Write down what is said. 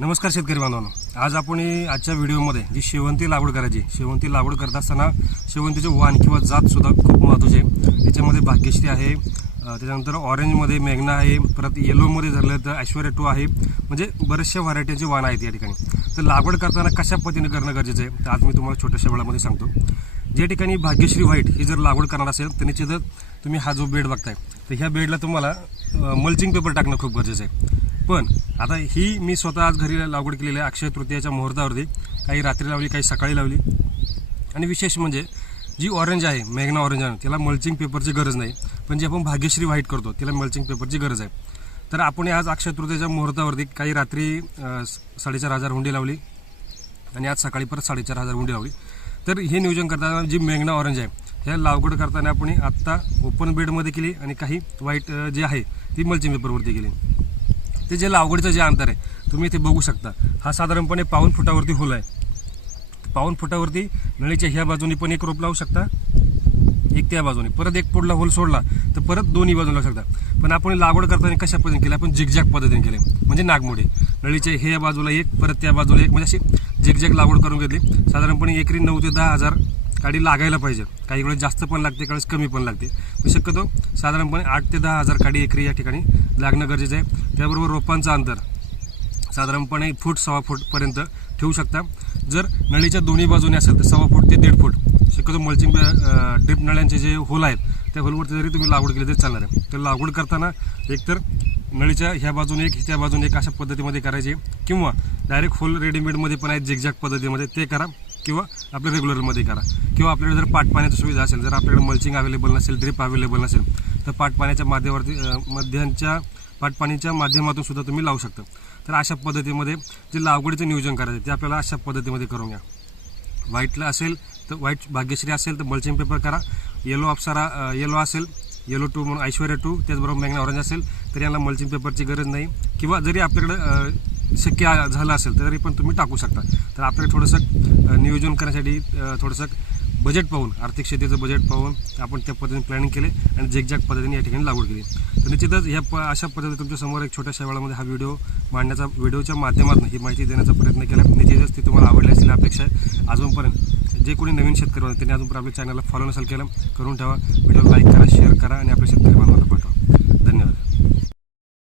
नमस्कार शेतकरी बांधवांनो. आज आपण आजच्या व्हिडिओमध्ये जी शेवंती लागवड करायची शेवंती लागवड करत असताना शेवंतीचे वाण किंवा जातसुद्धा खूप महत्त्वाचे आहे. याच्यामध्ये भाग्यश्री आहे त्याच्यानंतर ऑरेंजमध्ये मेघना आहे परत येलोमध्ये धरलं तर ऐश्वर्या टू आहे. म्हणजे बऱ्याचशा व्हरायटीचे वाण आहेत या ठिकाणी. तर लागवड करताना कशा पद्धतीने करणं गरजेचं आहे तर आज मी तुम्हाला छोट्याशा वेळामध्ये सांगतो. ज्या ठिकाणी भाग्यश्री व्हाईट ही जर लागवड करणार असेल तर निश्चितच तुम्ही हा जो बेड बघताय तर ह्या बेडला तुम्हाला मल्चिंग पेपर टाकणं खूप गरजेचं आहे. पण आता ही मी स्वतः आज घरी लागवड केलेली आहे अक्षय तृतीयाच्या मुहूर्तावरती. काही रात्री लावली काही सकाळी लावली. आणि विशेष म्हणजे जी ऑरेंज आहे मेघना ऑरेंज आहे त्याला मल्चिंग पेपरची गरज नाही. पण जी आपण भाग्यश्री व्हाईट करतो त्याला मल्चिंग पेपरची गरज आहे. तर आपण आज अक्षय तृतीयाच्या मुहूर्तावरती काही रात्री साडेचार हजार हुंडी लावली. आणि आज सकाळी परत साडेचार हजार हुंडी लावली. तर हे नियोजन करताना जी मेघना ऑरेंज आहे ह्या लागवड करताना आपण आत्ता ओपन बेडमध्ये केली आणि काही वाईट जे आहे ती मल्चिंग पेपरवरती केली. ते जे लागवडीचं जे अंतर आहे तुम्ही इथे बघू शकता. हा साधारणपणे पाऊन फुटावरती होल आहे. पाऊन फुटावरती नळीच्या ह्या बाजूनी पण एक रोप लावू शकता. एक त्या बाजूने. परत एक पुढला होल सोडला तर परत दोन्ही बाजूने लावू शकता. पण आपण लागवड करताना कशा पद्धतीने केली? आपण झिगझॅग पद्धतीने केले. म्हणजे नागमोडे. नळीच्या हे या बाजूला एक परत त्या बाजूला एक. म्हणजे अशी झिगझॅग लागवड करून घेतली. साधारणपणे एकरी नऊ ते दहा हजार काडी लागायला पाहिजे. काही वेळेस जास्त पण लागते काही वेळेस कमी पण लागते. मी शक्यतो साधारणपणे आठ ते दहा हजार काडी एकरी या ठिकाणी लागणं गरजेचं आहे. त्याबरोबर रोपांचं अंतर. साधारणपणे फूट सव्वा फूटपर्यंत ठेवू शकता. जर नळीच्या दोन्ही बाजूने असेल तर सव्वा फूट ते दीड फूट. शक्यतो मल्चिंग ड्रिप नळ्यांचे जे होल आहेत त्या होलवरती जरी तुम्ही लागवड केली तरी चालणार आहे. तर लागवड करताना एकतर नळीच्या ह्या बाजूने एक त्या बाजूने एक अशा पद्धतीमध्ये करायची किंवा डायरेक्ट होल रेडीमेडमध्ये पण आहेत झिकझॅक पद्धतीमध्ये ते करा किंवा आपल्या रेग्युलरमध्ये करा. किंवा आपल्याकडे जर पाट पाण्याची सुविधा असेल जर आपल्याकडे मल्चिंग अवेलेबल नसेल ड्रिप अवेलेबल नसेल तर पाट पाण्याच्या माध्यमावरती मध्यांच्या पाटपाणीच्या माध्यमातून सुद्धा तुम्ही लावू शकता. तर अशा पद्धतीमध्ये जे लागवडीचं नियोजन करायचं ते आपल्याला अशा पद्धतीमध्ये करून घ्या. व्हाईटला असेल तर व्हाईट भाग्यश्री असेल तर मल्चिंग पेपर करा. येलो अप्सरा येलो असेल येलो टू म्हणून ऐश्वर्या टू त्याचबरोबर मॅग्ना ऑरेंज असेल तर यांना मल्चिंग पेपरची गरज नाही. किंवा जरी आपल्याकडं शक्य झालं असेल तरी पण तुम्ही टाकू शकता. तर आपल्याला थोडंसं नियोजन करण्यासाठी थोडंसं बजेट पाहून आर्थिक शेतीचं बजेट पाहून आपण त्या पद्धतीने प्लॅनिंग केले आणि झेकझॅक पद्धतीने या ठिकाणी लागवड केली. तर निश्चितच ह्या प अशा पद्धतीने तुमच्यासमोर एक छोट्याशा वेळामध्ये हा व्हिडिओ मांडण्याचा व्हिडिओच्या माध्यमातून ही माहिती देण्याचा प्रयत्न केला. निश्चितच ती तुम्हाला आवडली असेल अपेक्षा आहे. अजूनपर्यंत जे कोणी नवीन शेतकरी होते त्यांनी अजूनपर्यंत आपल्या चॅनलला फॉलो नसेल केलं करून ठेवा. व्हिडिओ लाईक करा शेअर करा आणि आपल्या शेतकरी बांधवांना पाठवा. धन्यवाद.